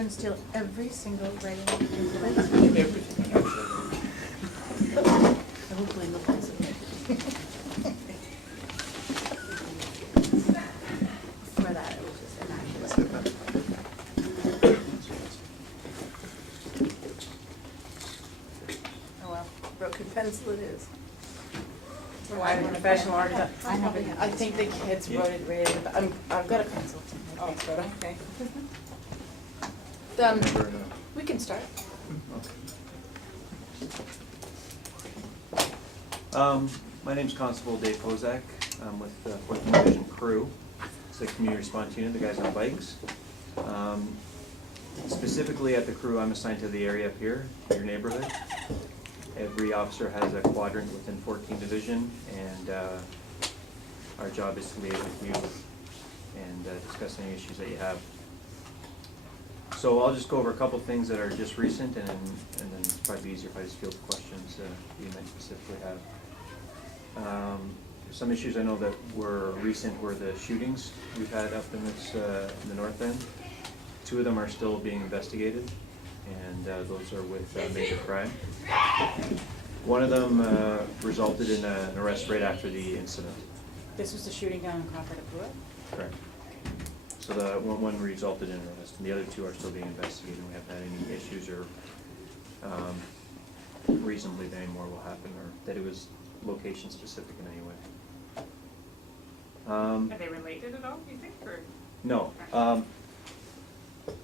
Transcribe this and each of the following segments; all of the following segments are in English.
and steal every single writing implement. Everything, actually. Hopefully no pencil. For that, it was just immaculate. Oh well, broken pencil it is. Why a professional architect? I haven't. I think the kids wrote it right in the, I've got a pencil. Oh, Okay. Never, We can start. My name's Constable Dave Kozak. I'm with the 4th Division Crew. It's the community response unit, the guys on bikes. Specifically at the Crew, I'm assigned to the area up here, your neighborhood. Every officer has a quadrant within 14 Division, and our job is to liaise with you and discuss any issues that you have. So I'll just go over a couple things that are just recent, and then it's probably easier if I just field questions you might specifically have. Some issues I know that were recent were the shootings we've had up in this in the north end. 2 of them are still being investigated, and those are with major crime. One of them resulted in an arrest right after the incident. This was the shooting down in Crawford at Pruitt? Correct. So the one resulted in an arrest, and the other 2 are still being investigated. We haven't had any issues or reasonably that any more will happen, or that it was location specific in any way. Are they related at all, do you think, or? No.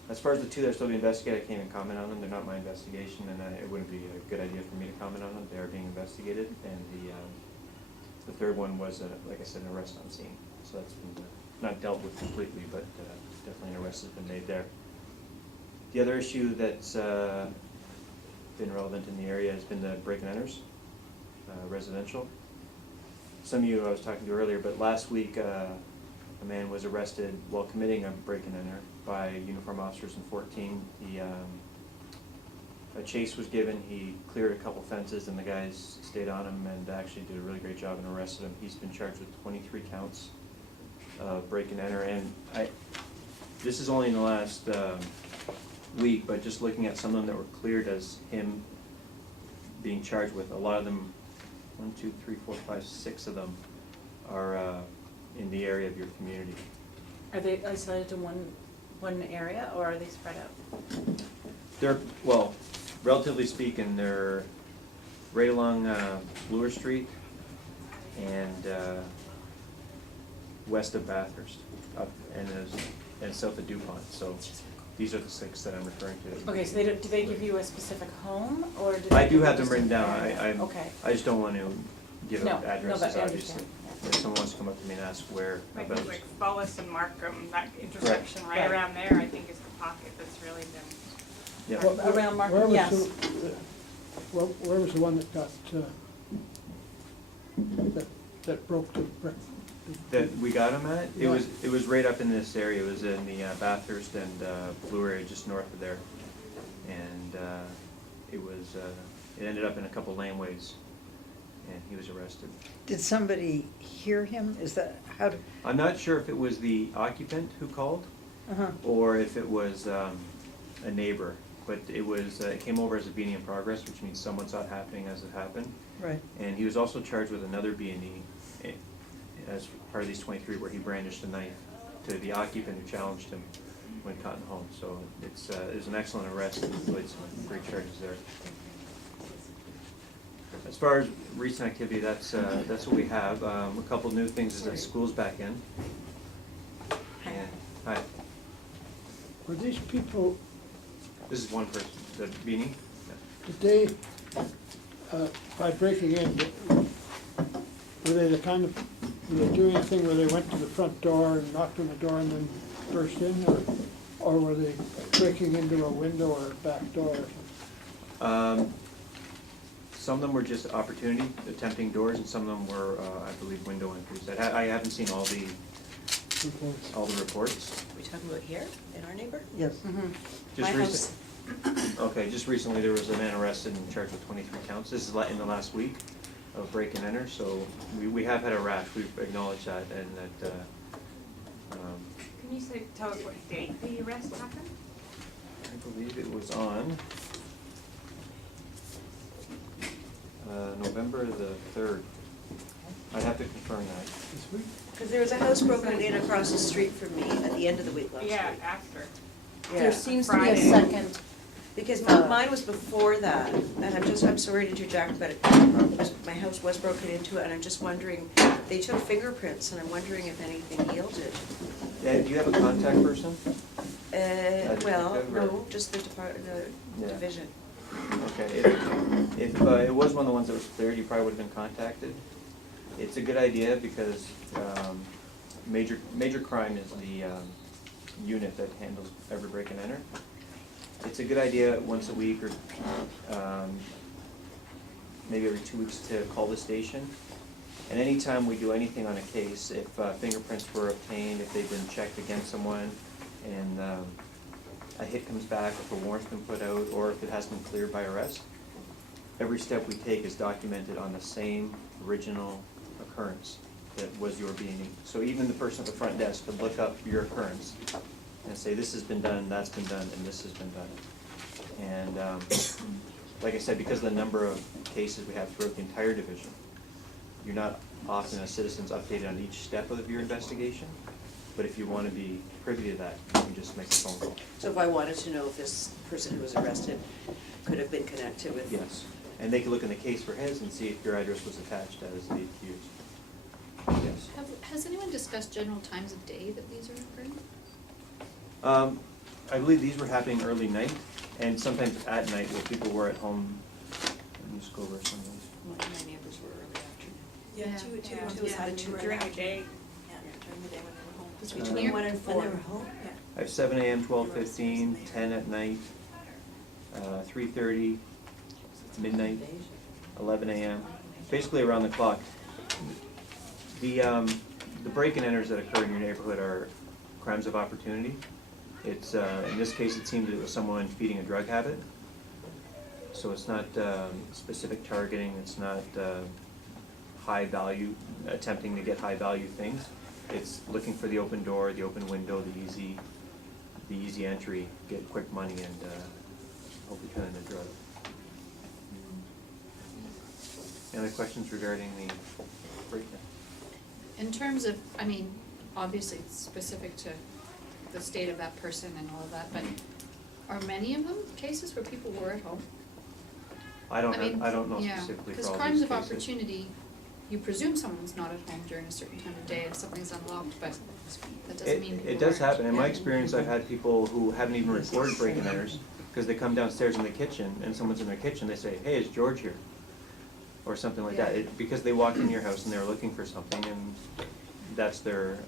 As far as the 2 that are still being investigated, I can't even comment on them. They're not my investigation, and it wouldn't be a good idea for me to comment on them. They are being investigated, and the 3rd one was, like I said, an arrest on scene. So that's been not dealt with completely, but definitely an arrest has been made there. The other issue that's been relevant in the area has been the break and enters, residential. Some of you I was talking to earlier, but last week a man was arrested while committing a break and enter by uniformed officers in 14. A chase was given. He cleared a couple fences, and the guys stayed on him and actually did a really great job and arrested him. He's been charged with 23 counts of break and enter, and this is only in the last week, but just looking at some of them that were cleared as him being charged with, a lot of them, 1, 2, 3, 4, 5, 6 of them are in the area of your community. Are they isolated to one area, or are they spread out? They're, well, relatively speaking, they're right along Bloor Street and west of Bathurst, up and south of DuPont. So these are the 6 that I'm referring to. Okay, so do they give you a specific home, or do I they do give you have them just written down. an- Okay. I just don't want to give No, out no, addresses, but I obviously. understand, yeah. If someone wants to come up to me and ask where, Like, about like Follis and Markham, that intersection right Right. around there, I think is the pocket that's really been. yeah. Around Markham, Where was yes. Where was the one that got, that broke the brick? That we got them at? Yeah. It was right up in this area. It was in the Bathurst and Blue area, just north of there. And it ended up in a couple laneways, and he was arrested. Did somebody hear him? Is that, how did? I'm not sure if it was the occupant who called, Uh-huh. or if it was a neighbor. But it came over as a B&E in progress, which means someone saw it happening as it happened. Right. And he was also charged with another B&E as part of these 23, where he brandished a knife to the occupant who challenged him when caught in the home. So it was an excellent arrest, and really some great charges there. As far as recent activity, that's what we have. A couple new things is that school's back in. And, hi, Were these people, this is one person, the B&E. did they, by breaking in, were they the kind of, did they do anything where they went to the front door and knocked on the door and then burst in, or were they breaking into a window or a back door? Some of them were just opportunity, attempting doors, and some of them were, I believe, window entries. I haven't seen all the reports. Are we talking about here, in our neighbor? Yes. Mhm. Just My house. Okay, just recently there was a man arrested and charged with 23 counts. This is in the last week of break and enter, so we have had a rash. We've acknowledged that, and that. Can you tell us what date the arrest happened? I believe it was on November the 3rd. I'd have to confirm that. This week? Because there was a house broken in across the street from me at the end of the week last week. Yeah, after. Yeah. There seems to be a Friday. second, Because mine was before that, and I'm sorry to interject, but my house was broken into, and I'm just wondering, they took fingerprints, and I'm wondering if anything yielded. Yeah, do you have a contact person? Well, detective or- no, just the Yeah. division. Okay, if it was one of the ones that was cleared, you probably would have been contacted. It's a good idea because major crime is the unit that handles every break and enter. It's a good idea once a week or maybe every 2 weeks to call the station. And anytime we do anything on a case, if fingerprints were obtained, if they've been checked against someone, and a hit comes back, if a warrant's been put out, or if it has been cleared by arrest, every step we take is documented on the same original occurrence that was your being. So even the person at the front desk could look up your occurrence and say, this has been done, that's been done, and this has been done. And like I said, because of the number of cases we have throughout the entire division, you're not often as citizens updated on each step of your investigation, but if you want to be privy to that, you can just make a phone call. So if I wanted to know if this person who was arrested could have been connected with. Yes, and they can look in the case for his and see if your address was attached as the accused. Yes. Has anyone discussed general times of day that these are occurring? I believe these were happening early night, and sometimes at night where people were at home. Let me just go over some of these. My neighbors were early afternoon. Yeah. During the day. Yeah, during the day when they were home. Between Between 1 and 4. when they were home? I have 7 a.m., 12:15, 10 at night, 3:30, midnight, 11 a.m., basically around the clock. The break and enters that occur in your neighborhood are crimes of opportunity. It's, in this case, it seems it was someone feeding a drug habit. So it's not specific targeting, it's not high value, attempting to get high value things. It's looking for the open door, the open window, the easy entry, get quick money, and hopefully turn into drug. Any other questions regarding the breakdown? In terms of, I mean, obviously it's specific to the state of that person and all of that, but are many of them cases where people were at home? I don't mean, know yeah, specifically for because all crimes these of cases. opportunity, you presume someone's not at home during a certain time of day and something's unlocked, but that doesn't mean people It does aren't. happen. In my Yeah. experience, I've had people who haven't even reported break and enters because they come downstairs in the kitchen and someone's in their kitchen, they say, hey, is George here? Or something like that. Yeah. Because they walked in your house and they were looking for something, and that's their,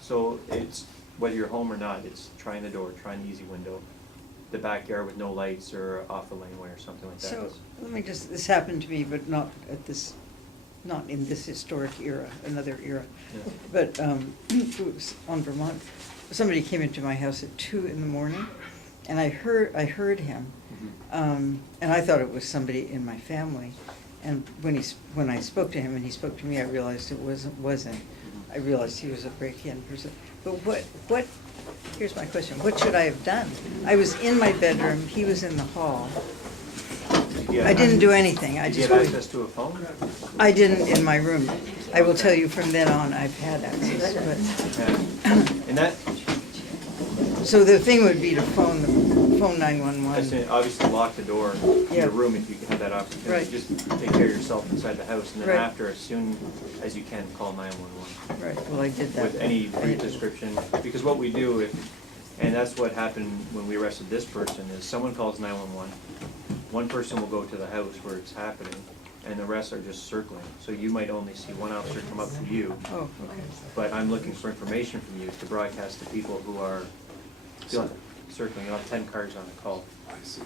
so it's, whether you're home or not, it's trying the door, trying the easy window, the backyard with no lights or off the laneway or something like that. So, let me just, this happened to me, but not at this, not in this historic era, another era. Yeah. But it was on Vermont. Somebody came into my house at 2 in the morning, and I heard him, Mhm. and I thought it was somebody in my family. And when I spoke to him and he spoke to me, I realized it wasn't. I realized he was a break-in person. But what? Here's my question: what should I have done? I was in my bedroom. He was in the hall. I didn't do anything. I Did you just. have access to a phone? I didn't in my room. I will tell you from then on, I've had access. Yeah. And that, But so the thing would be to phone I 911. say, obviously lock the door to Yeah. your room if you have that opportunity. Right. Just take care of yourself inside the house, and then Right. after, as soon as you can, call 911. Right. Well, I did that. With any I brief did. description, because what we do, and that's what happened when we arrested this person, is someone calls 911, one person will go to the house where it's happening, and the rest are just circling. So you might only see one officer come up to you, Oh, okay. but I'm looking for information from you to broadcast to people who are circling. You'll have 10 cars on a call. I see.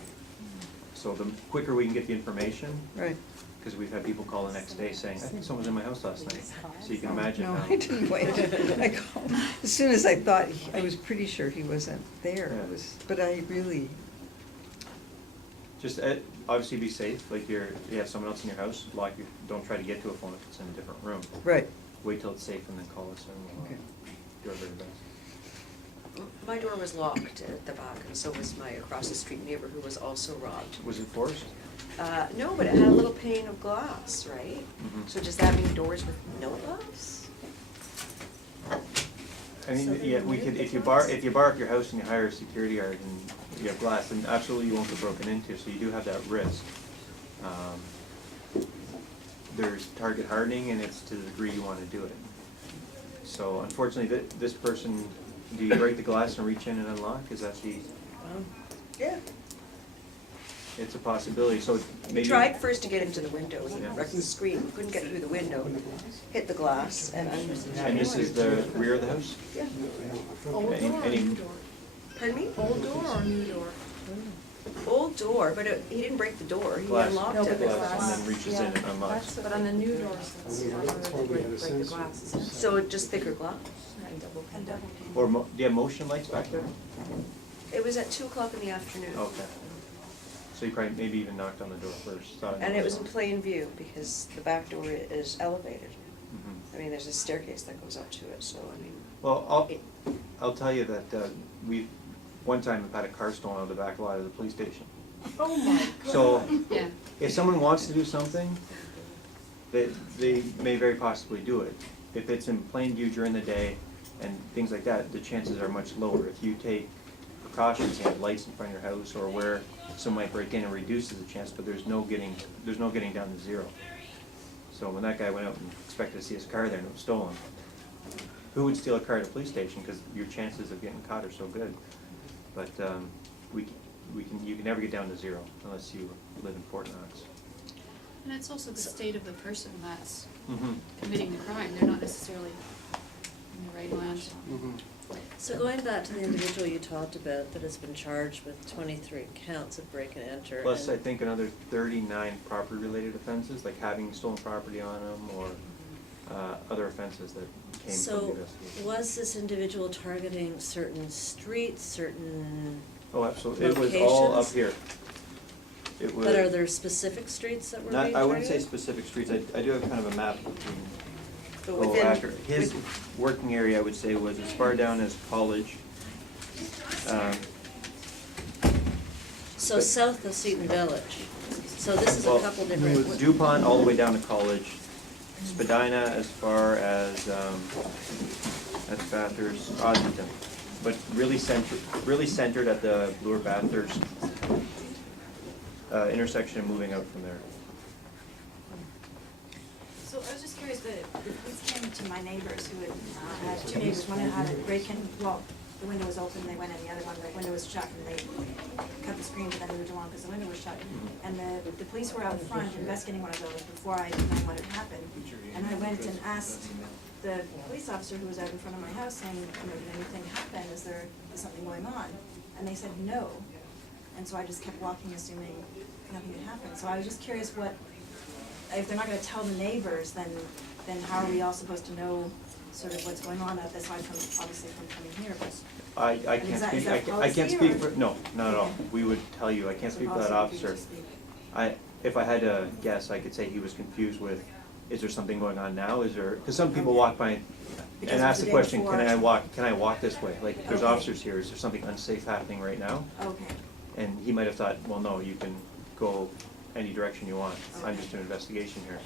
So the quicker we can get the information, Right. because we've had people call the next day saying, I think someone was in my house last night. So you can imagine No, how. I didn't wait. I called, as soon as I thought, I was pretty sure he wasn't there. Yeah. It was, but I really, Just obviously be safe, like you have someone else in your house, don't try to get to a phone if it's in a different room. right. Wait till it's safe and then call us and we'll Okay. do our very best. My door was locked at the back, and so was my across the street neighbor who was also robbed. Was it forced? No, but it had a little pane of glass, right? Mhm. So does that mean doors with no glass? I mean, So they yeah, we remove could, the if you glass? if you bar up your house and you hire a security guard and you have glass, then absolutely you won't get broken into, so you do have that risk. There's target hardening and it's to the degree you wanna do it. So unfortunately, this person, do you break the glass and reach in and unlock? Is that the, Yeah. it's a possibility, so He maybe. tried first to get into the window, he Yeah. wrecked the screen, couldn't get through the window, hit the glass, and And this is the rear of the house? Yeah. Old Any- door or any- new door? Pardon me? Old door or new door? Old door, but he didn't break the door, he Glass. unlocked No, it. but the Glass, glass. and then reaches in and unlocks. But on the new doors, that's break the glass. So just thicker glass? And double pane. Or do you have motion lights back there? It was at 2 o'clock in the afternoon. Okay. So you probably maybe even knocked on the door first. Saw And it was in plain view, because the back door is elevated. Mhm. I mean, there's a staircase that goes up to it, so I mean. Well, I'll tell you that one time have had a car stolen out of the back lot of the police station. Oh my God. So Yeah. if someone wants to do something, they may very possibly do it. If it's in plain view during the day and things like that, the chances are much lower. If you take precautions, you have lights in front of your house or where someone might break in, it reduces the chance, but there's no getting down to zero. So when that guy went out and expected to see his car there and it was stolen, who would steal a car at a police station? Because your chances of getting caught are so good. But you can never get down to zero unless you live in Fort Knox. And it's also the state of the person that's Mm-hmm. committing the crime, they're not necessarily in the right land. So going back to the individual you talked about that has been charged with 23 counts of break and enter. Plus, I and- think another 39 property-related offenses, like having stolen property on them or other offenses that came from the So investigation. was this individual targeting certain streets, certain, Oh, absolutely. It was all up locations? here. It was. but are there specific streets that were being Not, targeted? I wouldn't say specific streets. I do have kind of a map between. But Oh, within- after, his working area, I would say, was as far down as College. So but- south of Seton Village. So this is a Well, couple different. DuPont all the way down to College, Spadina as far as, that's Bathurst, Ossington. But really centered at the Bloor Bathurst intersection and moving out from there. So I was just curious, the police came to my neighbors who had two neighbors, one had a break-in, well, the window was open, they went in, the other one, the window was shut, and they cut the screen, but then moved along because the window was shut. And the police were out front investigating one of those before I knew what had happened. And I went and asked the police officer who was out in front of my house saying, did anything happen, is something going on? And they said no. And so I just kept walking, assuming nothing had happened. So I was just curious if they're not gonna tell the neighbors, then how are we all supposed to know sort of what's going on, aside from, obviously from coming here, but. I And can't is that speak, I can't policy, speak or- for, no, not at all. Okay. We would tell you, I can't So speak for that policy would be officer. just be- If I had to guess, I could say he was confused with, is there something going on now? Is there, because some people walk by Because and it ask was the the day question, before. can I walk this way? Like, there's Okay. officers here, is there something unsafe happening right now? Okay, And he might have thought, well, no, you can go any direction you want. I'm Okay. just doing an investigation here.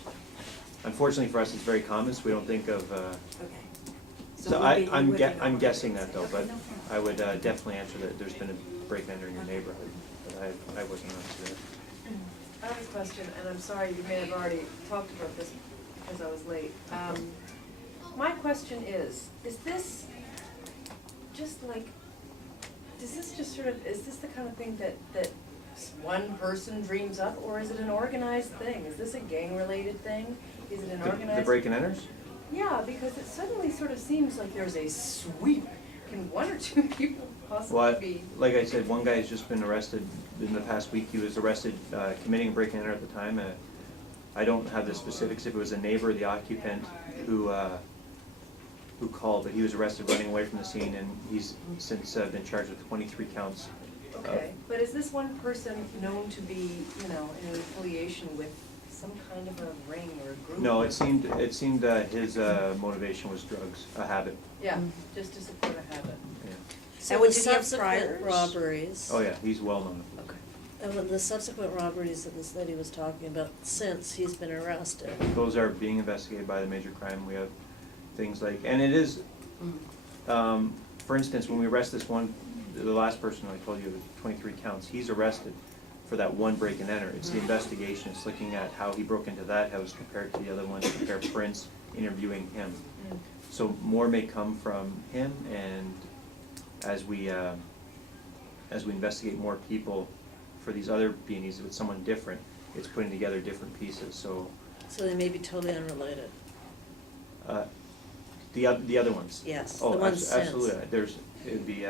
Unfortunately for us, it's very common, so we don't think of, okay. so it would be- it I'm would be I'm normal. guessing that though, Okay, but no problem. I would definitely answer that there's been a break and enter in your neighborhood, but I wasn't answering it. I have a question, and I'm sorry, you may have already talked about this because I was late. My question is this just like, is this just sort of, is this the kind of thing that one person dreams up, or is it an organized thing? Is this a gang-related thing? Is it an organized? The break and enters? Yeah, because it suddenly sort of seems like there's a sweep. Can one or two people possibly Well, be? like I said, one guy has just been arrested in the past week. He was arrested committing a break and enter at the time. I don't have the specifics if it was a neighbor, the occupant, who called, but he was arrested running away from the scene, and he's since been charged with 23 counts. Okay, but is this one person known to be, in affiliation with some kind of a ring or a group? No, it seemed his motivation was drugs, a habit. Yeah, just to support a habit. Yeah. So And the did he have subsequent priors? robberies. Oh, yeah, he's well known. Okay. And with the subsequent robberies that this lady was talking about, since he's been arrested. Those are being investigated by the major crime. We have things like, and it is, for instance, when we arrest this one, the last person I told you, the 23 counts, he's arrested for that one break and enter. It's the investigation. It's looking at how he broke into that house compared to the other ones, compare prints, interviewing him. So more may come from him, and as we investigate more people for these other B&Es with someone different, it's putting together different pieces. So So they may be totally unrelated. the other ones. Yes, the Oh, ones since. absolutely. It'd be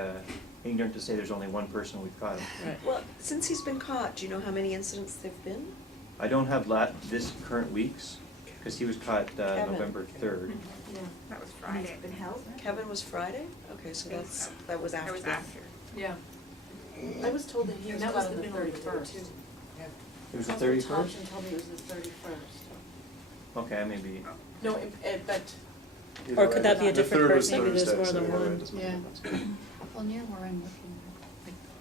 ignorant to say there's only one person we've caught. Right. Well, since he's been caught, do you know how many incidents there've been? I don't have this current week's, because he was caught Kevin. November 3rd. Yeah. That was And he's Friday. been held? Kevin was Friday? Okay, so that was after. That was after. Yeah. I was told that he was And that caught was on the the middle of the day, 31st. too. It was the Councilor 31st? Thompson told me it was the 31st. Okay, I may be. No, but, Or could that be a different person? Maybe there's more than one. Yeah. Well, near where I'm looking.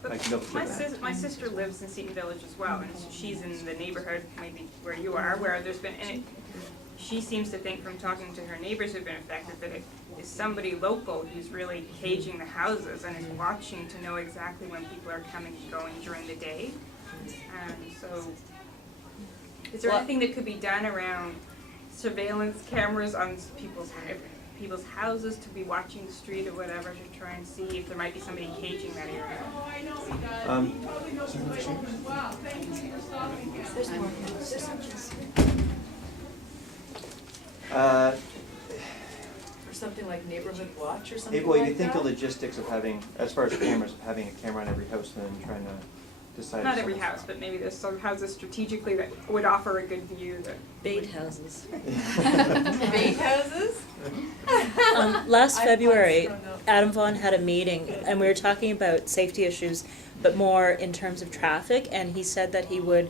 I can double check that. My sister lives in Seton Village as well, and she's in the neighborhood, maybe where you are, where there's been, and she seems to think from talking to her neighbors who've been affected that it is somebody local who's really caging the houses and is watching to know exactly when people are coming and going during the day. So, is there anything that could be done around surveillance cameras on people's houses to be watching the street or whatever to try and see if there might be somebody caging that area? There's more, there's some just. Or something like neighborhood watch or something Well, like that? you think the logistics of having, as far as cameras, of having a camera on every house and then trying to decide. Not if every someone's- house, but maybe there's some houses strategically that would offer a good view that. Bait houses. Bait houses? Last I February, strung up. Adam Vaughn had a meeting, and we were talking about safety issues, but more in terms of traffic, and he said that he would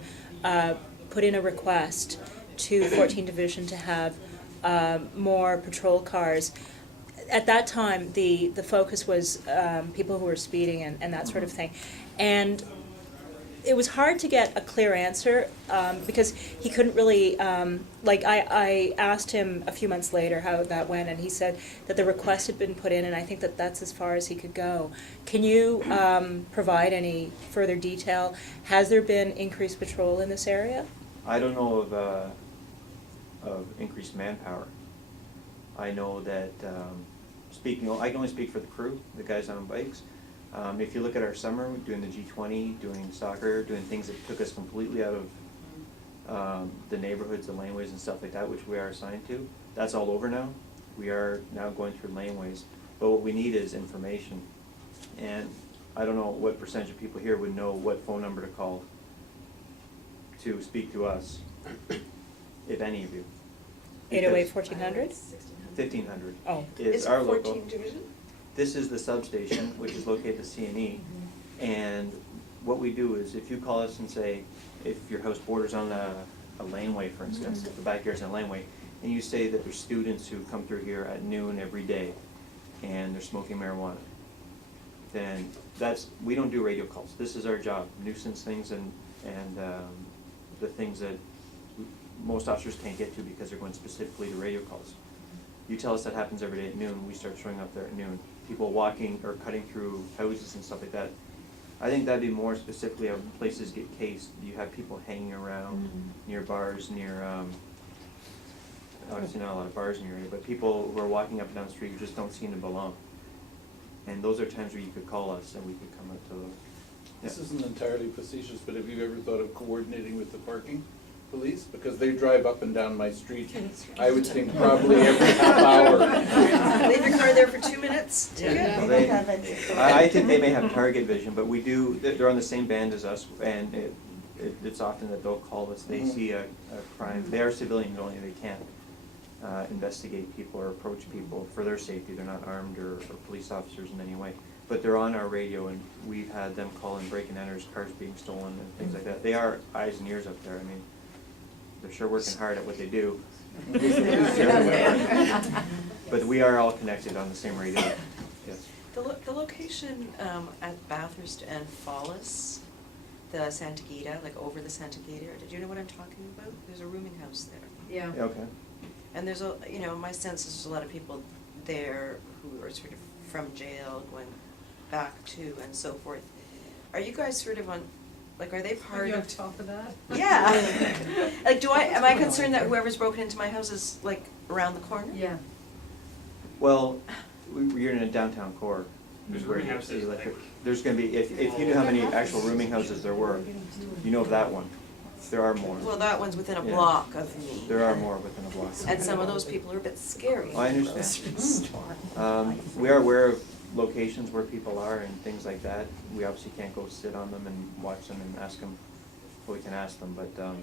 put in a request to 14 Division to have more patrol cars. At that time, the focus was people who were speeding and that sort of thing. And it was hard to get a clear answer because he couldn't really, I asked him a few months later how that went, and he said that the request had been put in, and I think that that's as far as he could go. Can you provide any further detail? Has there been increased patrol in this area? I don't know of increased manpower. I know that, I can only speak for the crew, the guys on bikes. If you look at our summer, doing the G20, doing soccer, doing things that took us completely out of the neighborhoods, the laneways and stuff like that, which we are assigned to, that's all over now. We are now going through laneways, but what we need is information. And I don't know what percentage of people here would know what phone number to call to speak to us, if any of you. 808-1400? 1500 Oh. is our local. 14 Division? This is the substation, which is located at C&E. And what we do is, if you call us and say, if your house borders on a laneway, for instance, if the backyard's in a laneway, and you say that there's students who come through here at noon every day, and they're smoking marijuana, then we don't do radio calls. This is our job, nuisance things and the things that most officers can't get to because they're going specifically to radio calls. You tell us that happens every day at noon, we start showing up there at noon. People walking or cutting through houses and stuff like that. I think that'd be more specifically how places get cased. You have people hanging around near bars, near, obviously not a lot of bars in your area, but people who are walking up and down the street who just don't seem to belong. And those are times where you could call us and we could come out to those. This isn't entirely facetious, but have you ever thought of coordinating with the parking police? Because they drive up and down my street, I would think probably every half hour. Leave your car there for 2 minutes, take Yeah. it. Well, I think they may have target vision, but we do, they're on the same band as us, and it's often that they'll call us, they see a crime. They are civilians only, they can't investigate people or approach people for their safety. They're not armed or police officers in any way. But they're on our radio, and we've had them call in break and enters, cars being stolen and things like that. They are eyes and ears up there. I mean, they're sure working hard at what they do. But we are all connected on the same radio, yes. The location at Bathurst and Fallis, the Santa Gita, like over the Santa Gita, did you know what I'm talking about? There's a rooming house there. Yeah. Okay. And there's a, you know, my sense is there's a lot of people there who are sort of from jail going back to and so forth. Are you guys sort of on, like, are they part of? Are you on top of that? Yeah. Like, am I concerned that whoever's broken into my house is like around the corner? Yeah. Well, you're in a downtown core. There's where rooming you houses, see, like- there's gonna be, if you knew how many actual rooming houses there were, you know of that one. There are more. Well, that one's within a Yeah. block of me. There are more within a block. And some of those people are a bit scary. I understand. We are aware of locations where people are and things like that. We obviously can't go sit on them and watch them and ask them, well, we can ask them, but But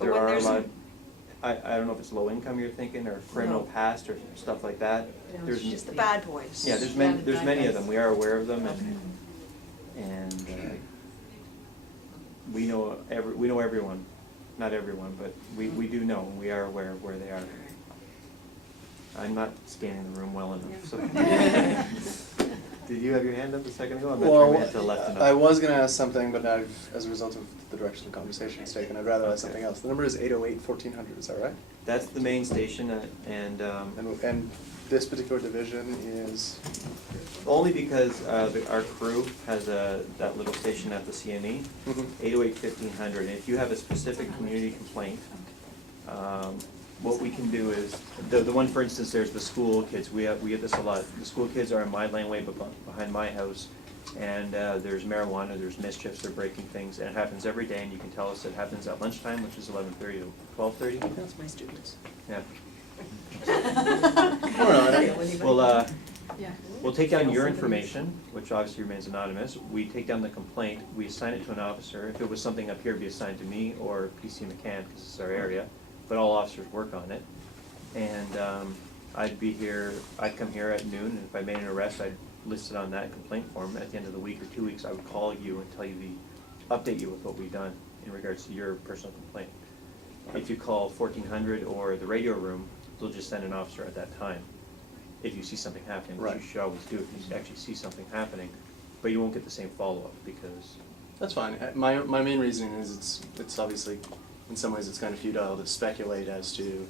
there when are a there's lot, I don't know if it's low income you're thinking, or criminal No. past, or stuff like that. Yeah. There's Just the bad boys. Yeah, there's Yeah, many, the there's bad many of guys. them, we are aware of them, and we know everyone, not everyone, but we do know, and we are aware of where they are. I'm not scanning the room well enough, so. Did you have your hand up a second ago? I'm not sure we had to the left enough. I was gonna ask something, but now, as a result of the direction the conversation is taken, I'd rather ask something else. The number is 808-1400, is that right? That's the main station, and And this particular division is, only because our crew has that little station at the CNE, 808-1500. And if you have a specific community complaint, what we can do is, the one, for instance, there's the school kids. We get this a lot. The school kids are in my laneway behind my house, and there's marijuana, there's mischiefs, they're breaking things, and it happens every day, and you can tell us it happens at lunchtime, which is 11:30 to 12:30. That's my students. Yeah. Yeah. We'll take down your information, which obviously remains anonymous. We take down the complaint, we assign it to an officer. If it was something up here, it'd be assigned to me or PC McCann, because it's our area, but all officers work on it. And I'd come here at noon, and if I made an arrest, I'd list it on that complaint form. At the end of the week or 2 weeks, I would call you and tell you update you with what we've done in regards to your personal complaint. If you call 1400 or the radio room, they'll just send an officer at that time. If you see something happening, which you Right. should always do if you actually see something happening, but you won't get the same follow-up because. that's fine. My main reasoning is it's obviously, in some ways, it's kind of futile to speculate as to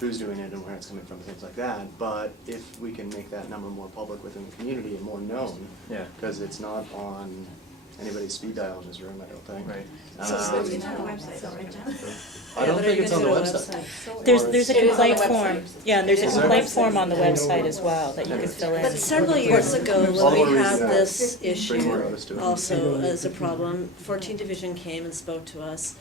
who's doing it and where it's coming from, things like that. But if we can make that number more public within the community and more known, Yeah. because it's not on anybody's speed dial in this room, I don't think. Right. So Um, it's on the website, though, right, John? I Yeah, don't but are think you it's on the gonna do a website. There's Or a it's- It is on the complaint website. form, yeah, there's a Is there? complaint form on the website as well that you can fill in. But several years ago, All the when more we reason had to this bring more issue notice to it. also as a problem, 14 Division came and spoke to us,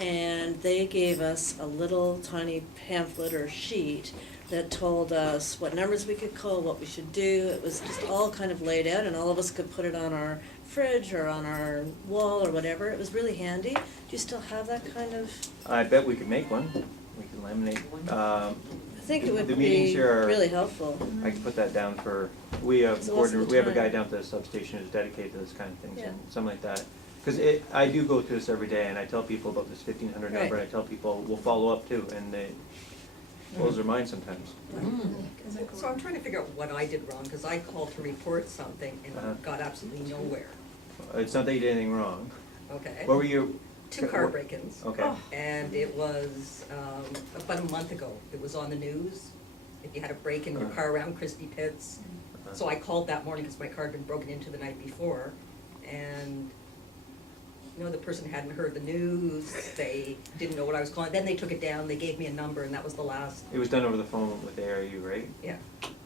and they gave us a little tiny pamphlet or sheet that told us what numbers we could call, what we should do. It was just all kind of laid out, and all of us could put it on our fridge or on our wall or whatever. It was really handy. Do you still have that kind of? I bet we could make one. We could laminate. I think it would The meetings be here are- really helpful. I can put that down for, we have So what's the a guy time? down at the substation who's dedicated to this kind of things Yeah. and something like that. Because I do go through this every day and I tell people about this 1500 number, Right. and I tell people, we'll follow up too, and they blows their mind sometimes. So I'm trying to figure out what I did wrong, because I called to report something Uh-huh. and got absolutely nowhere, It's not that you did anything wrong. okay? What were you? 2 car break-ins. Okay. And it was about a month ago, it was on the news. If you had a break in your car around Christie Pitts. So I called that morning because my car had been broken into the night before. And, you know, the person hadn't heard the news, they didn't know what I was calling. Then they took it down, they gave me a number, and that was the last, It was done over the phone with ARU, right? yeah.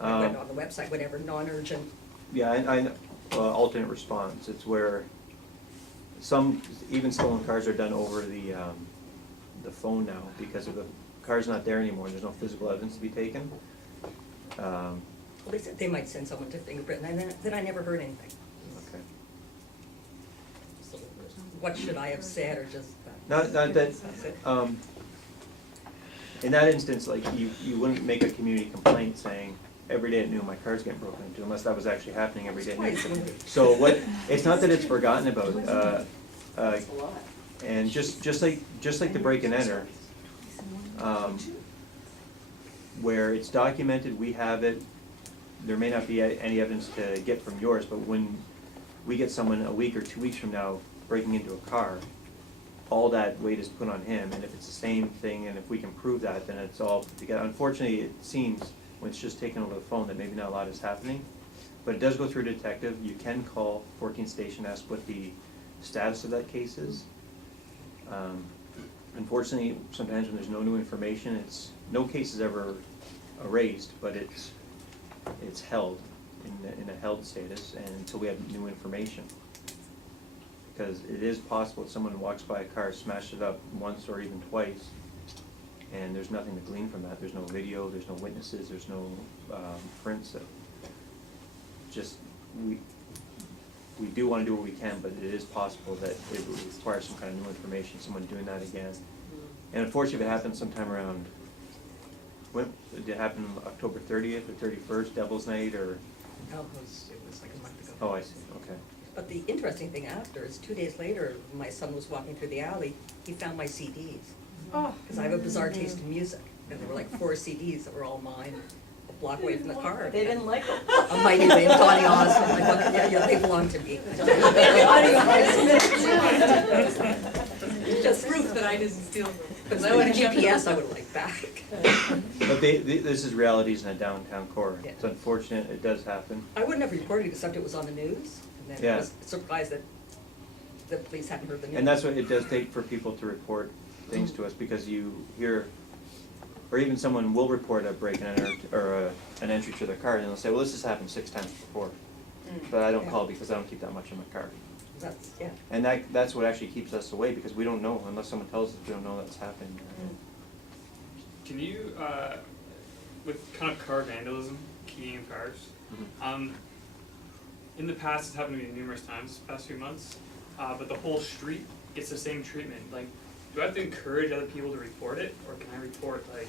I went on the website, whatever, non-urgent. Yeah, alternate response, it's where even stolen cars are done over the phone now, because if the car's not there anymore, there's no physical evidence to be taken. Well, they said they might send someone to fingerprint, and then I never heard anything. Okay. So what should I have said, or just? Not that, That's it. in that instance, like, you wouldn't make a community complaint saying, every day at noon, my car's getting broken into, unless that was actually happening every day at noon. Twice a week. So it's not that it's forgotten about, and just like the break and enter, where it's documented, we have it, there may not be any evidence to get from yours, but when we get someone a week or 2 weeks from now breaking into a car, all that weight is put on him, and if it's the same thing, and if we can prove that, then it's all put together. Unfortunately, it seems, when it's just taken over the phone, that maybe not a lot is happening, but it does go through a detective. You can call 14th Station, ask what the status of that case is. Unfortunately, sometimes when there's no new information, no case is ever erased, but it's held in a held status, and until we have new information. Because it is possible that someone walks by a car, smashes it up once or even twice, and there's nothing to glean from that. There's no video, there's no witnesses, there's no prints. We do want to do what we can, but it is possible that it would require some kind of new information, someone doing that again. And unfortunately, if it happens sometime around, when did it happen, October 30th or 31st, Devil's Night, or? No, it was like a month ago. Oh, I see, okay. But the interesting thing after is 2 days later, my son was walking through the alley, he found my CDs. Oh. Because I have a bizarre taste in music, and there were like 4 CDs that were all mine, a block away from the car. They didn't like them. A Mighty Wave, Donny Osmond, like, well, yeah, they belong to me. It's just proof that I didn't steal. But no, in GPS I would like back. But this is realities in a downtown core. Yeah. It's unfortunate, it does happen. I wouldn't have reported it except it was on the news, and then Yeah. I was surprised that the police hadn't heard the news. And that's what it does take for people to report things to us, because you hear, or even someone will report a break and enter, or an entry to their car, and they'll say, well, this has happened 6 times before. But I don't call because I don't keep that much in my car. That's, yeah. And that's what actually keeps us away, because we don't know, unless someone tells us, we don't know that's happening. Can you, with kind of car vandalism, keying cars, in the past, it's happened to me numerous times, the past few months, but the whole street gets the same treatment. Like, do I have to encourage other people to report it, or can I report, like?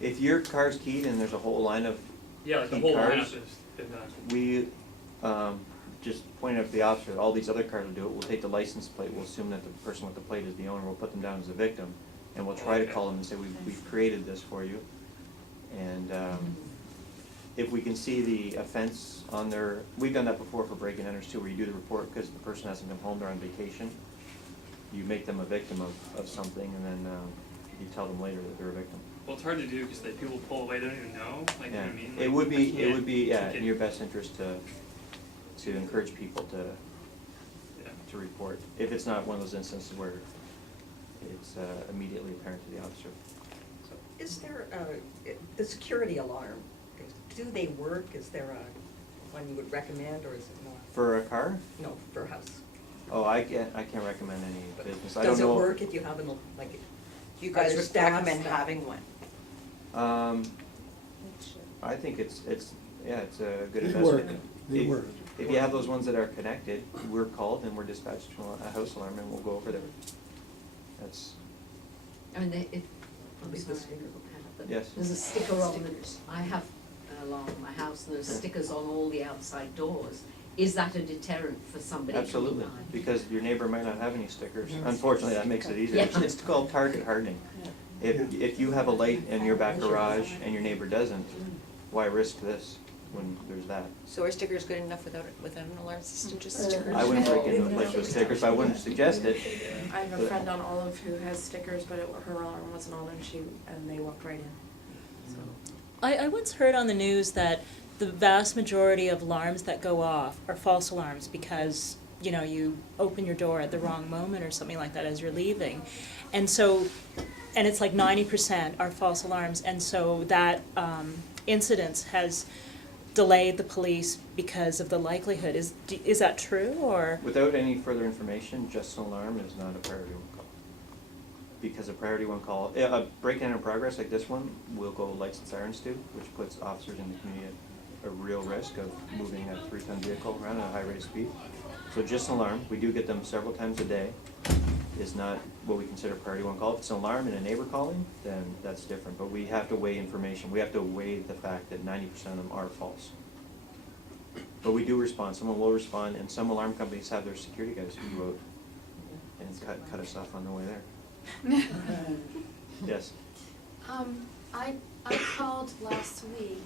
If your car's keyed and there's a whole line of Yeah, like the keyed whole cars, lineup has been done. we just pointed out to the officer, all these other cars will do it. We'll take the license plate, we'll assume that the person with the plate is the owner, we'll put them down as a victim, and we'll try to call them and say, we've created this for you. And if we can see the offense on their, we've done that before for break and enters too, where you do the report because the person hasn't come home, they're on vacation. You make them a victim of something, and then you tell them later that they're a victim. Well, it's hard to do because people pull away, they don't even know, like, you know what I mean? It Like, would be, I can't in get- your best interest to encourage people to report, if it's not one of those instances where it's immediately apparent to the officer. So is there, the security alarm, do they work? Is there one you would recommend, or is it not? For a car? No, for a house. Oh, I can't recommend any But business. I don't know. Does it work if you have an, like, You guys other would staff recommend stuff? having one? I think it's a good They investment. work. They work. If you have those ones that are connected, we're called and we're dispatched to a house alarm, and we'll go over there. That's, I mean, I'm Probably the sorry, sticker. but Yes. there's a sticker on the, I have an alarm in my house, and there's stickers on all the outside doors. Is that a deterrent for somebody coming absolutely, by? because your neighbor might not have any stickers. Unfortunately, that makes it easier. Yeah. It's called target hardening. If you have a light in your back garage and your neighbor doesn't, why risk this when there's that? So are stickers good enough without an alarm system, just stickers? I wouldn't break into a place with stickers, I wouldn't suggest it. I have a friend on Olive who has stickers, but her alarm wasn't on and they walked right in, so. I once heard on the news that the vast majority of alarms that go off are false alarms because, you know, you open your door at the wrong moment or something like that as you're leaving. And so, and it's like 90% are false alarms, and so that incidence has delayed the police because of the likelihood. Is that true, or? Without any further information, just an alarm is not a priority one call. Because a priority one call, a break-in in progress like this one, will go lights and sirens to, which puts officers in the community at a real risk of moving a 3-ton vehicle around at a high rate of speed. So just an alarm, we do get them several times a day, is not what we consider priority one call. If it's an alarm and a neighbor calling, then that's different, but we have to weigh information. We have to weigh the fact that 90% of them are false. But we do respond, someone will respond, and some alarm companies have their security guys who go out and cut us off on the way there. Yes? I I called last week,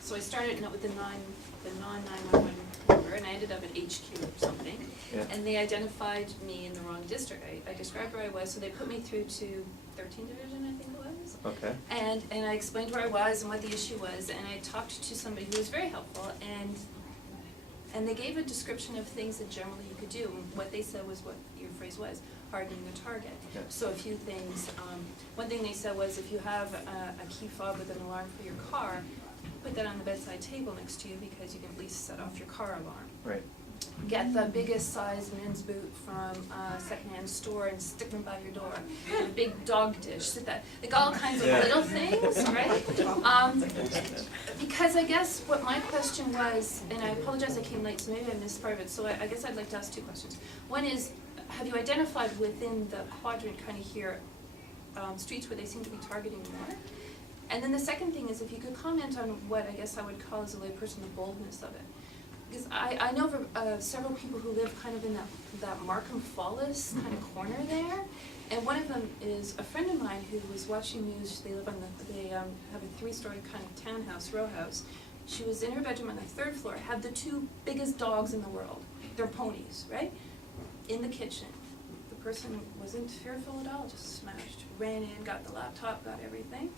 so I started with the non-911 number, and I ended up at HQ or something. Yeah. And they identified me in the wrong district. I described where I was, so they put me through to 13th Division, I think it was. Okay. And I explained where I was and what the issue was, and I talked to somebody who was very helpful, and they gave a description of things that generally you could do. And what they said was what your phrase was, hardening the target. Yeah. So a few things. One thing they said was if you have a key fob with an alarm for your car, put that on the bedside table next to you because you can at least set off your car alarm. Right. Get the biggest size men's boot from a secondhand store and stick them by your door. And a big dog dish, sit that, like all kinds of Yeah. little things, right? Because I guess what my question was, and I apologize I came late, so maybe I missed part of it, so I guess I'd like to ask two questions. One is, have you identified within the quadrant kind of here, streets where they seem to be targeting more? And then the second thing is if you could comment on what I guess I would call as a layperson the boldness of it. Because I know several people who live kind of in that Markham Fallis kind of corner there. And one of them is a friend of mine who was watching news. They live on they have a 3-story kind of townhouse, row house. She was in her bedroom on the 3rd floor, had the 2 biggest dogs in the world. They're ponies, right? In the kitchen. The person wasn't fearful at all, just smashed, ran in, got the laptop, got everything,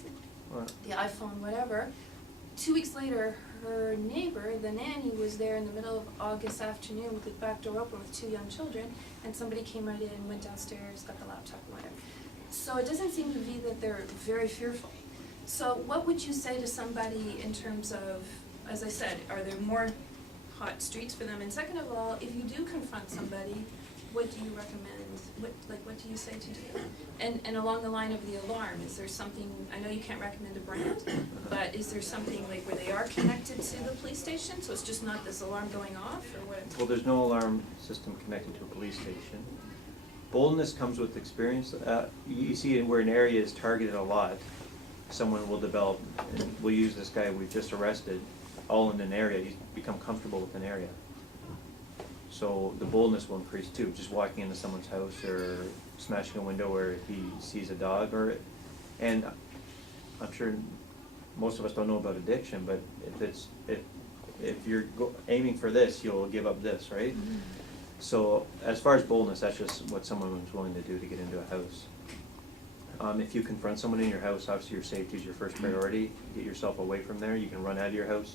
the iPhone, whatever. 2 weeks later, her neighbor, the nanny, was there in the middle of August afternoon with the back door open with 2 young children, and somebody came right in, went downstairs, got the laptop, whatever. So it doesn't seem to be that they're very fearful. So what would you say to somebody in terms of, as I said, are there more hot streets for them? And second of all, if you do confront somebody, what do you recommend? What do you say to do? And along the line of the alarm, is there something, I know you can't recommend a brand, but is there something like where they are connected to the police station, so it's just not this alarm going off, or what? Well, there's no alarm system connected to a police station. Boldness comes with experience. You see where an area is targeted a lot, someone will develop, and we'll use this guy we've just arrested, all in an area, he's become comfortable with an area. So the boldness will increase too, just walking into someone's house or smashing a window where he sees a dog and I'm sure most of us don't know about addiction, but if you're aiming for this, you'll give up this, right? Mm-hmm. So as far as boldness, that's just what someone was willing to do to get into a house. If you confront someone in your house, obviously your safety is your first priority. Get yourself away from there. You can run out of your house.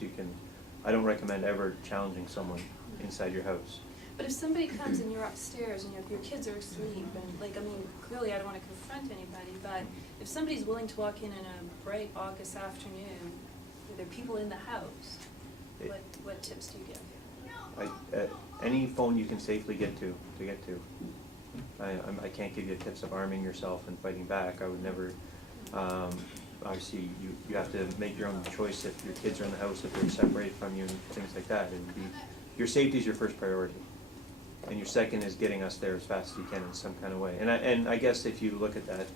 I don't recommend ever challenging someone inside your house. But if somebody comes and you're upstairs and your kids are asleep, and clearly I don't want to confront anybody, but if somebody's willing to walk in a bright August afternoon, are there people in the house? What tips do you give? Any phone you can safely get to. I can't give you tips of arming yourself and fighting back. I would never. Obviously, you have to make your own choice if your kids are in the house, if they're separated from you, and things like that. Your safety is your first priority, and your second is getting us there as fast as you can in some kind of way. And I guess if you look at that,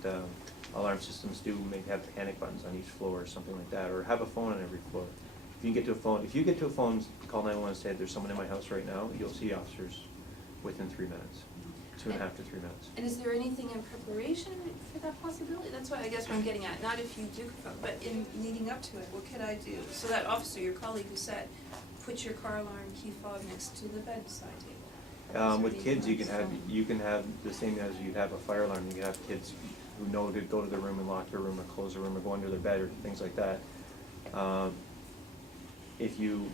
alarm systems do maybe have panic buttons on each floor or something like that, or have a phone on every floor. If you get to a phone, call 911 and say there's someone in my house right now. You'll see officers within 3 minutes, 2.5 to 3 minutes. And is there anything in preparation for that possibility? That's what I guess what I'm getting at. Not if you do confront, but in leading up to it, what could I do? So that officer, your colleague who said, put your car alarm key fob next to the bedside table. With kids, you can have the same as you'd have a fire alarm. You can have kids who know to go to their room and lock their room or close their room or go under their bed or things like that. If you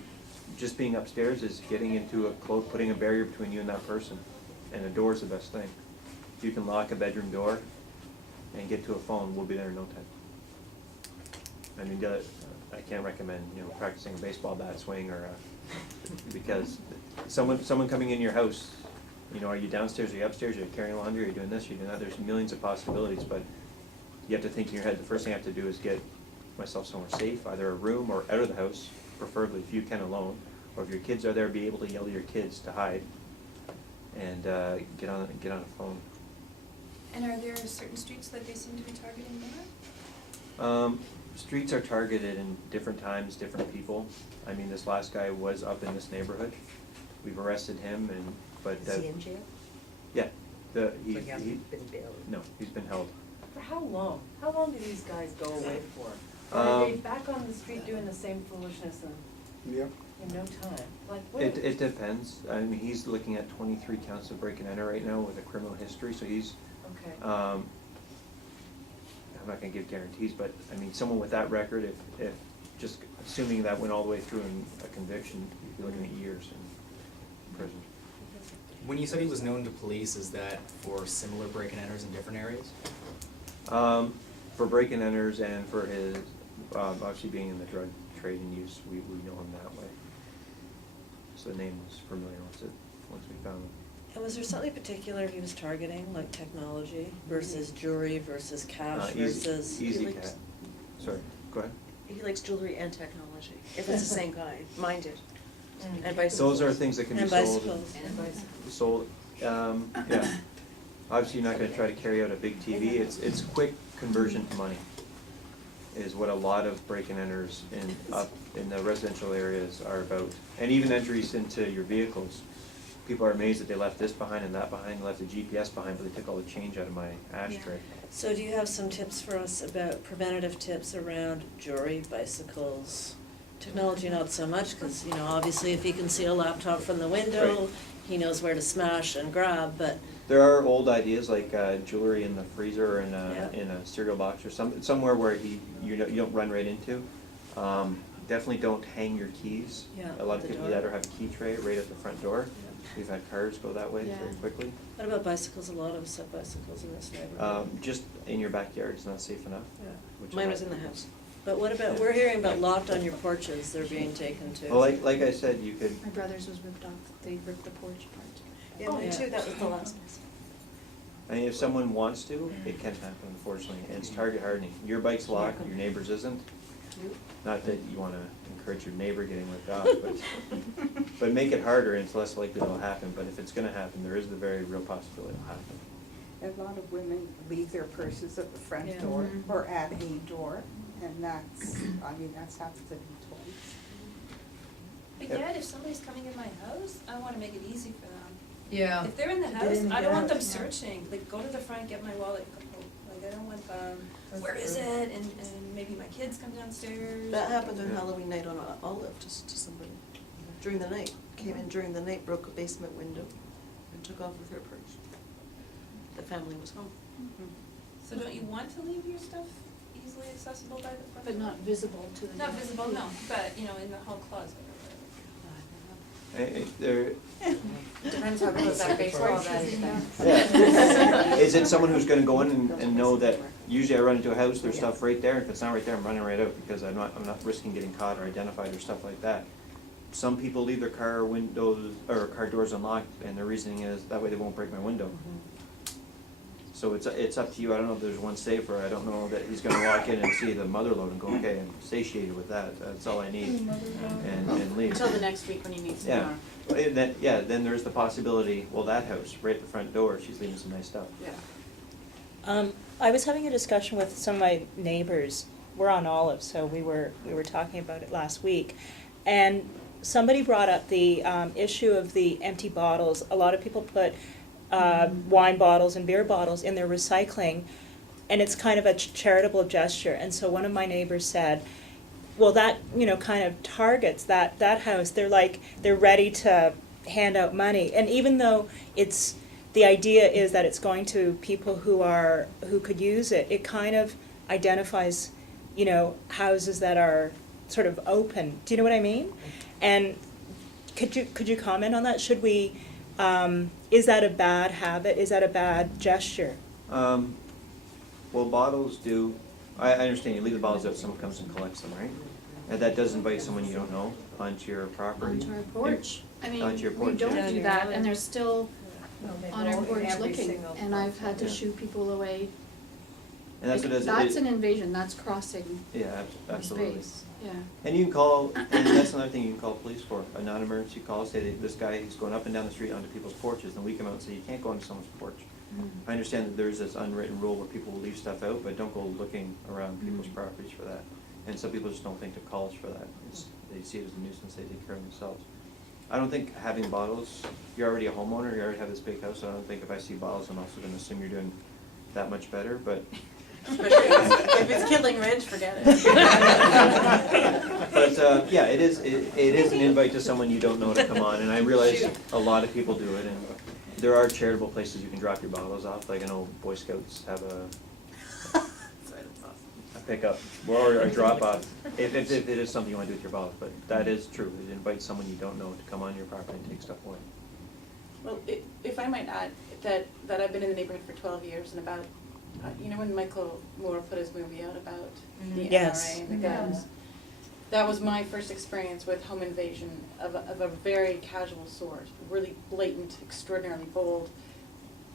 just being upstairs is getting into putting a barrier between you and that person, and a door is the best thing. If you can lock a bedroom door and get to a phone, we'll be there in no time. I mean, I can't recommend practicing a baseball bat swing or because someone coming in your house, are you downstairs, are you upstairs, are you carrying laundry, are you doing this, are you doing that? There's millions of possibilities, but you have to think in your head. The first thing I have to do is get myself somewhere safe, either a room or out of the house, preferably if you can alone, or if your kids are there, be able to yell at your kids to hide and get on a phone. And are there certain streets that they seem to be targeting more? Streets are targeted in different times, different people. I mean, this last guy was up in this neighborhood. We've arrested him, but Is he in jail? Yeah, So he hasn't been bailed? No, he's been held. For how long? How long do these guys go away for? Or are they Um, back on the street doing the same foolishness Yep. in no time? Like, what? It depends. I mean, he's looking at 23 counts of break and enter right now with a criminal history, so he's, Okay. I'm not gonna give guarantees, but, I mean, someone with that record, if just assuming that went all the way through in a conviction, you'd be looking at years in prison. When you said he was known to police, is that for similar break and enters in different areas? For break and enters and for his, obviously being in the drug trade and use, we know him that way. So the name was familiar once we found him. And was there something particular he was targeting, like technology versus jewelry versus cash versus? Easy cat. Sorry, go ahead. He likes jewelry and technology, if it's the same kind, mine did. And bicycles. Those are things that can be And sold. bicycles. And bicycles. Sold, yeah. Obviously, you're not gonna try to carry out a big TV. It's quick conversion to money is what a lot of break and enters in the residential areas are about. And even entries into your vehicles. People are amazed that they left this behind and that behind, left the GPS behind, but they took all the change out of my ashtray. So do you have some tips for us about preventative tips around jewelry, bicycles? Technology not so much, because, you know, obviously if he can see a laptop from the window, Right. he knows where to smash and grab, but There are old ideas like jewelry in the freezer or in Yeah. a cereal box or somewhere where you don't run right into. Definitely don't hang your keys. Yeah, A lot at of the people door. that have a key tray right at the front door. We've had cars go that way Yeah. very quickly. what about bicycles? A lot of us have bicycles in this neighborhood. Just in your backyard is not safe enough. Yeah. which Mine I- was in the house. But what about, we're hearing about locked on your porches, they're being taken to. Well, like I said, you could, My brother's was ripped off, they ripped the porch apart. Yeah, mine too, that was the last one. I mean, if someone wants to, it can happen unfortunately, and it's target hardening. Your bike's locked, your neighbor's isn't. Not that you wanna encourage your neighbor getting ripped off, but make it harder and it's less likely it'll happen, but if it's gonna happen, there is the very real possibility it'll happen. A lot of women leave their purses at the front Yeah. door Mhm. or at a door, and that's happened to me twice. But yet, if somebody's coming in my house, I wanna make it easy for them. Yeah. If they're in the Get house, in, I get don't want out, them yeah. searching, like, go to the front, get my wallet, go home. Like, I don't want them, That's where is true. it, and maybe my kids come downstairs. That happened on Yeah. Halloween night on Olive, just to somebody, during the night, came in during the night, broke a basement window, and took off with her purse. The family was home. So don't you want to leave your stuff easily accessible by the front door? But not visible to the. Not visible, no, but, you know, in the hall closet or There, Depends how close that baseball bat is then. yeah. Is it someone who's gonna go in and know that usually I run into a house, there's stuff right there, if it's not right there, I'm running right out because I'm not risking getting caught or identified or stuff like that. Some people leave their car windows, or car doors unlocked, and their reasoning is that way they won't break my window. So it's up to you, I don't know if there's one safer, I don't know that he's gonna walk in and see the mother load and go, okay, I'm satiated with that, that's all I need, and leave. Until the next week when you need some Yeah, more. Well, then there's the possibility, well, that house, right at the front door, she's leaving some nice stuff. Yeah. I was having a discussion with some of my neighbors. We're on Olive, so we were talking about it last week, and somebody brought up the issue of the empty bottles. A lot of people put wine bottles and beer bottles in their recycling, and it's kind of a charitable gesture. And so one of my neighbors said, well, that, you know, kind of targets that house. They're ready to hand out money, and even though the idea is that it's going to people who could use it, it kind of identifies, you know, houses that are sort of open. Do you know what I mean? And could you comment on that? Should we, is that a bad habit? Is that a bad gesture? Well, bottles do, I understand you leave the bottles out, someone comes and collects them, right? And that does invite someone you don't know onto your property. Onto our porch. I mean, Onto your we porch, don't yeah. do that, and they're still on our porch Every looking, single and I've had to Yeah. shoo people away. And that's what it is. That's an invasion, that's crossing Yeah, our absolutely. space, yeah. And you can call, and that's another thing you can call police for, a non-emergency call, say that this guy is going up and down the street onto people's porches, and we come out and say, you can't go onto someone's porch. I understand that there's this unwritten rule where people will leave stuff out, but don't go looking around people's properties for that. And some people just don't think to call us for that. They see it as a nuisance, they take care of themselves. I don't think having bottles, you're already a homeowner, you already have this big house, so I don't think if I see bottles, I'm also gonna assume you're doing that much better, but. Especially If it's Killing Ridge, forget it. But, yeah, it is an invite to someone you don't know to come on, and I realize a lot of people do it, and there are charitable places you can drop your bottles off, like I know Boy Scouts have a pickup, or a drop off, if it is something you wanna do with your bottles, but that is true, it invites someone you don't know to come on your property and take stuff away. Well, if I might add, that I've been in the neighborhood for 12 years, and about, you know when Michael Moore put his movie out about the Yes. NRA and the guns? That was my first experience with home invasion of a very casual sort, really blatant, extraordinarily bold.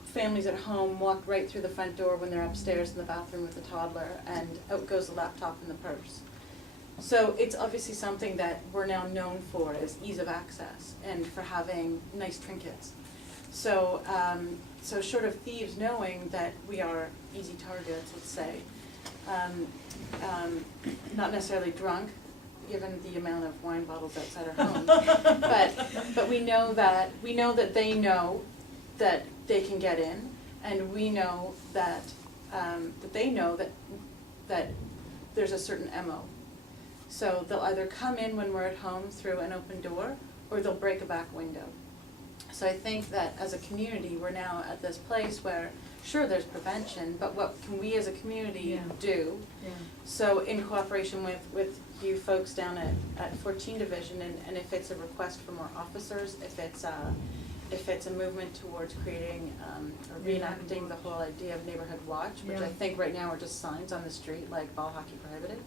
Families at home walked right through the front door when they're upstairs in the bathroom with the toddler, and out goes the laptop and the purse. So it's obviously something that we're now known for as ease of access and for having nice trinkets. So, so short of thieves knowing that we are easy targets, let's say, not necessarily drunk, given the amount of wine bottles outside our homes, but we know that they know that they can get in, and we know that they know that there's a certain MO. So they'll either come in when we're at home through an open door, or they'll break a back window. So I think that as a community, we're now at this place where, sure, there's prevention, but what can we as a community do? Yeah. So in cooperation with you folks down at 14 Division, and if it's a request for more officers, if it's a movement towards creating or reenacting the whole idea of neighborhood watch, which I think right now are just signs on the street like ball hockey prohibited.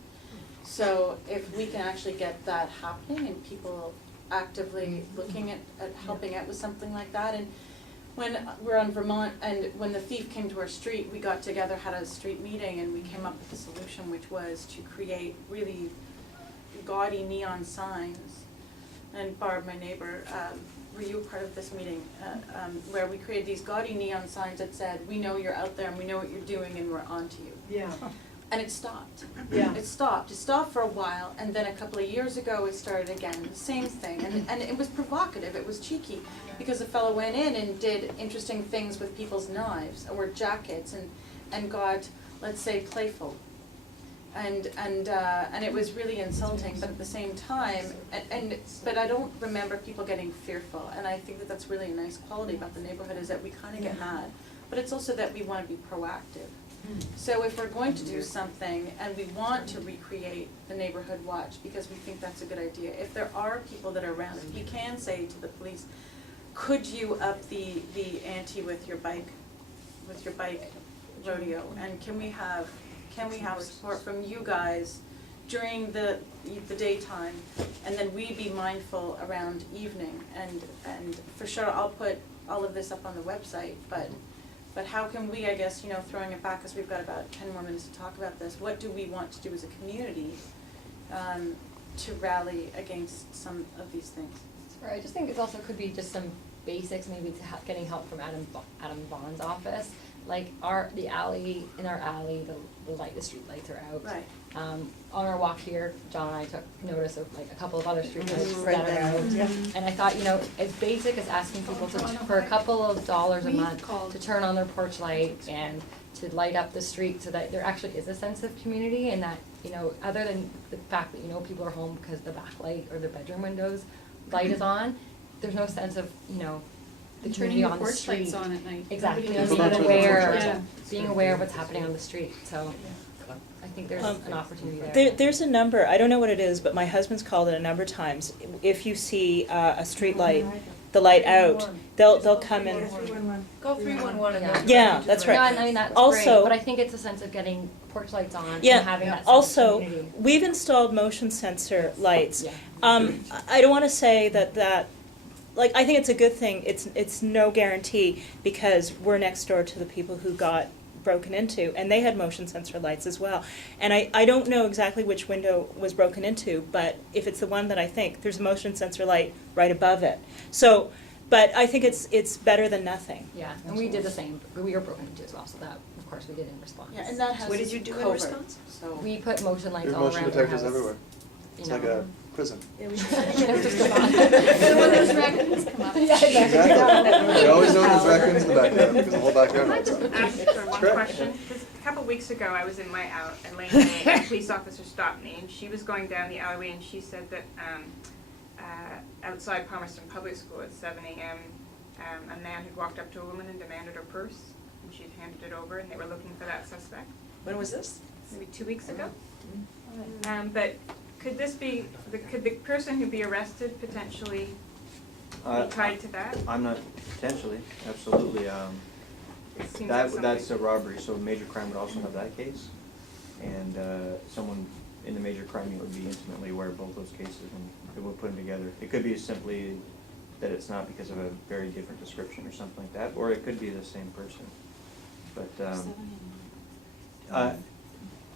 So if we can actually get that happening and people actively looking at helping out with something like that. And when we're on Vermont, and when the thief came to our street, we got together, had a street meeting, and we came up with a solution, which was to create really gaudy neon signs. And Barb, my neighbor, were you a part of this meeting, where we created these gaudy neon signs that said, "We know you're out there and we know what you're doing and we're on to you." Yeah. And it stopped. Yeah. It stopped for a while, and then a couple of years ago it started again, the same thing, and it was provocative, it was cheeky, because a fellow went in and did interesting things with people's knives or jackets and got, let's say, playful. And it was really insulting, but at the same time, but I don't remember people getting fearful, and I think that that's really a nice quality about the neighborhood, is that we kinda get mad, but it's also that we wanna be proactive. So if we're going to do something and we want to recreate the neighborhood watch because we think that's a good idea, if there are people that are around, if you can say to the police, could you up the ante with your bike rodeo, and can we have support from you guys during the daytime, and then we be mindful around evening, and for sure I'll put all of this up on the website, but how can we, I guess, throwing it back, because we've got about 10 more minutes to talk about this, what do we want to do as a community to rally against some of these things? Right, I just think it also could be just some basics, maybe to getting help from Adam Vaughn's office. Like the alley, in our alley, the street lights are out. Right. On our walk here, John and I took notice of like a couple of other street lights Right that are there, out. And I thought, as basic as asking people for a couple of dollars a month to turn on their porch light and to light up the street, so that there actually is a sense of community, and that, other than the fact that, people are home because the backlight or the bedroom windows light is on, there's no sense of, the community on the street. Turning your porch lights on at night. Exactly, Nobody being knows. aware, being aware of what's happening on the street, so I think there's an opportunity there. There's a number, I don't know what it is, but my husband's called it a number of times. If you see a street light, the light out, they'll come in. Go 311 and then. Yeah, that's right. No, I mean, that's Also- great, but I think it's a sense of getting porch lights on and Yeah, having that sense also, of community. we've installed motion sensor lights. Yeah. I don't wanna say that, like, I think it's a good thing, it's no guarantee, because we're next door to the people who got broken into, and they had motion sensor lights as well. And I don't know exactly which window was broken into, but if it's the one that I think, there's a motion sensor light right above it. So, but I think it's better than nothing. Yeah, and we did the same, we were broken into as well, so that, of course, we did in response. Yeah, and that has What did you do in covert, response? So We put motion lights There's all motion around our detectors house. everywhere. It's like a prison. Yeah, we The one whose raccoons come up. Exactly. They're always known as raccoons in the backyard, because the whole backyard I'd lights like up. to ask for one question, because a couple weeks ago, I was in my lane, and a police officer stopped me, and she was going down the alleyway, and she said that, outside Palmerston Public School at 7 a.m., a man had walked up to a woman and demanded her purse, and she'd handed it over, and they were looking for that suspect, When was this? maybe 2 weeks ago. But could this be, could the person who be arrested potentially be tied to that? I'm not, potentially, absolutely. It seems like something. That's a robbery, so major crime would also have that case. And someone in the major crime unit would be intimately aware of both those cases, and it would put them together. It could be simply that it's not because of a very different description or something like that, or it could be the same person. But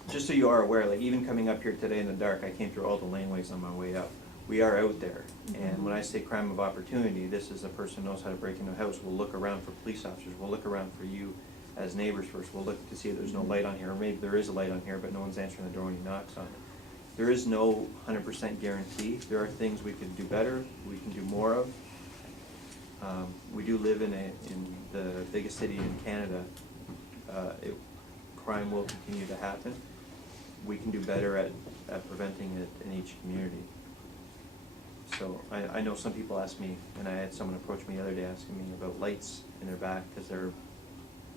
just so you are aware, like even coming up here today in the dark, I came through all the laneways on my way up. We are out there, and when I say crime of opportunity, this is a person who knows how to break into a house. We'll look around for police officers, we'll look around for you as neighbors first, we'll look to see if there's no light on here, or maybe there is a light on here, but no one's answering the door when he knocks on it. There is no 100% guarantee. There are things we could do better, we can do more of. We do live in the biggest city in Canada. Crime will continue to happen. We can do better at preventing it in each community. So I know some people ask me, and I had someone approach me the other day asking me about lights in their back because their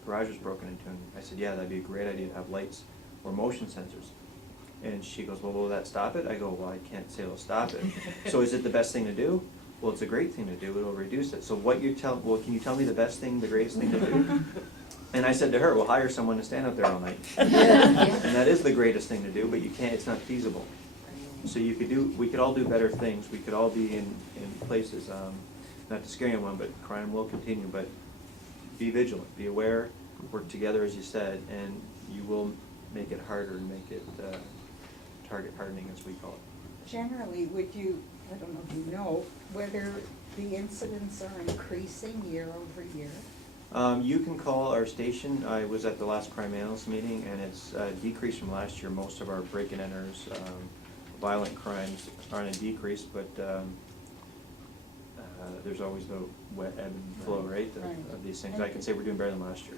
garage was broken into, and I said, yeah, that'd be a great idea to have lights or motion sensors. And she goes, well, will that stop it? I go, well, I can't say it'll stop it. So is it the best thing to do? Well, it's a great thing to do, it'll reduce it. So what you well, can you tell me the best thing, the greatest thing to do? And I said to her, well, hire someone to stand out there all night. And that is the greatest thing to do, but you can't, it's not feasible. So we could all do better things, we could all be in places, not to scare anyone, but crime will continue, but be vigilant, be aware, work together as you said, and you will make it harder and make it target hardening as we call it. Generally, would you, I don't know if you know, whether the incidents are increasing year over year? You can call our station. I was at the last crime analyst meeting, and it's decreased from last year. Most of our break-in enters, violent crimes are on a decrease, but there's always the wet ebb and flow, right, of these things. I can say we're doing better than last year.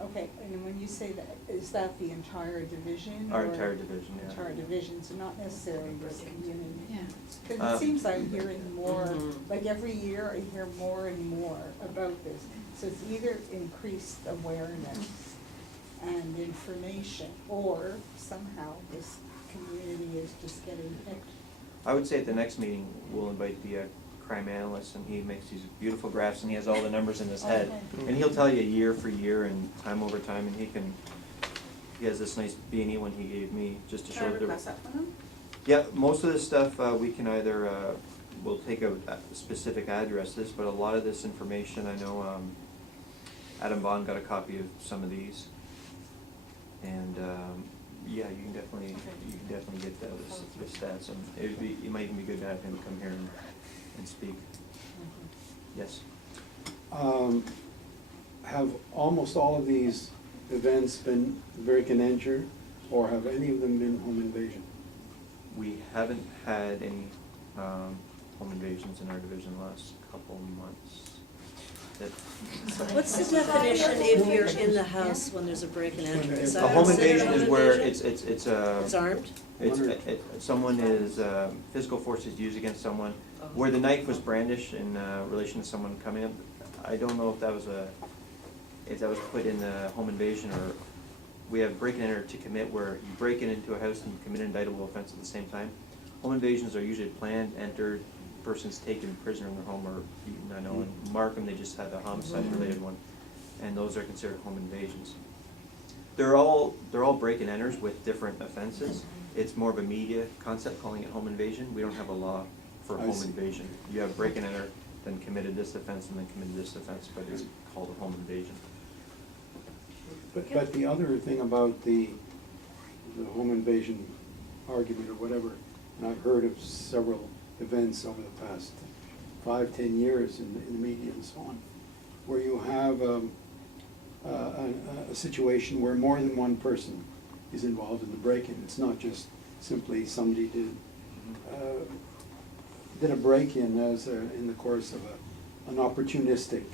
Okay, and when you say that, is that the entire division? Our or entire division, yeah. Entire division, so not necessarily this community? Yeah. Because it seems I'm hearing more, like every year I hear more and more about this. So it's either increased awareness and information, or somehow this community is just getting picked. I would say at the next meeting, we'll invite the crime analyst, and he makes these beautiful graphs, and he has all the numbers in his head. Okay. And he'll tell you year for year and time over time, and he has this nice beanie one he gave me, just to show the. Can I request that from him? Yeah, most of this stuff, we can either, we'll take out specific addresses, but a lot of this information, I know, Adam Vaughn got a copy of some of these. And, yeah, you can definitely get the stats, and it might even be good to have him come here and speak. Yes? Have almost all of these events been break and enter, or have any of them been home invasion? We haven't had any home invasions in our division the last couple months. What's the definition if you're in the house when there's a break and enter? Is A that home considered invasion home is where invasion? it's armed? Someone is, physical force is used against someone, where the knife was brandished in relation to someone coming up. I don't know if that was put in the home invasion, or we have break and enter to commit, where you break into a house and you commit an indictable offense at the same time. Home invasions are usually planned, entered, person's taken prisoner in their home or beaten. I know in Markham they just had a homicide-related one, and those are considered home invasions. They're all break and enters with different offenses. It's more of a media concept calling it home invasion. We don't have a law for home invasion. You have break and enter, then committed this offense, and then committed this offense, but it's called a home invasion. But the other thing about the home invasion argument or whatever, and I've heard of several events over the past 5-10 years in the media and so on, where you have a situation where more than one person is involved in the break-in. It's not just simply somebody did did a break-in as in the course of an opportunistic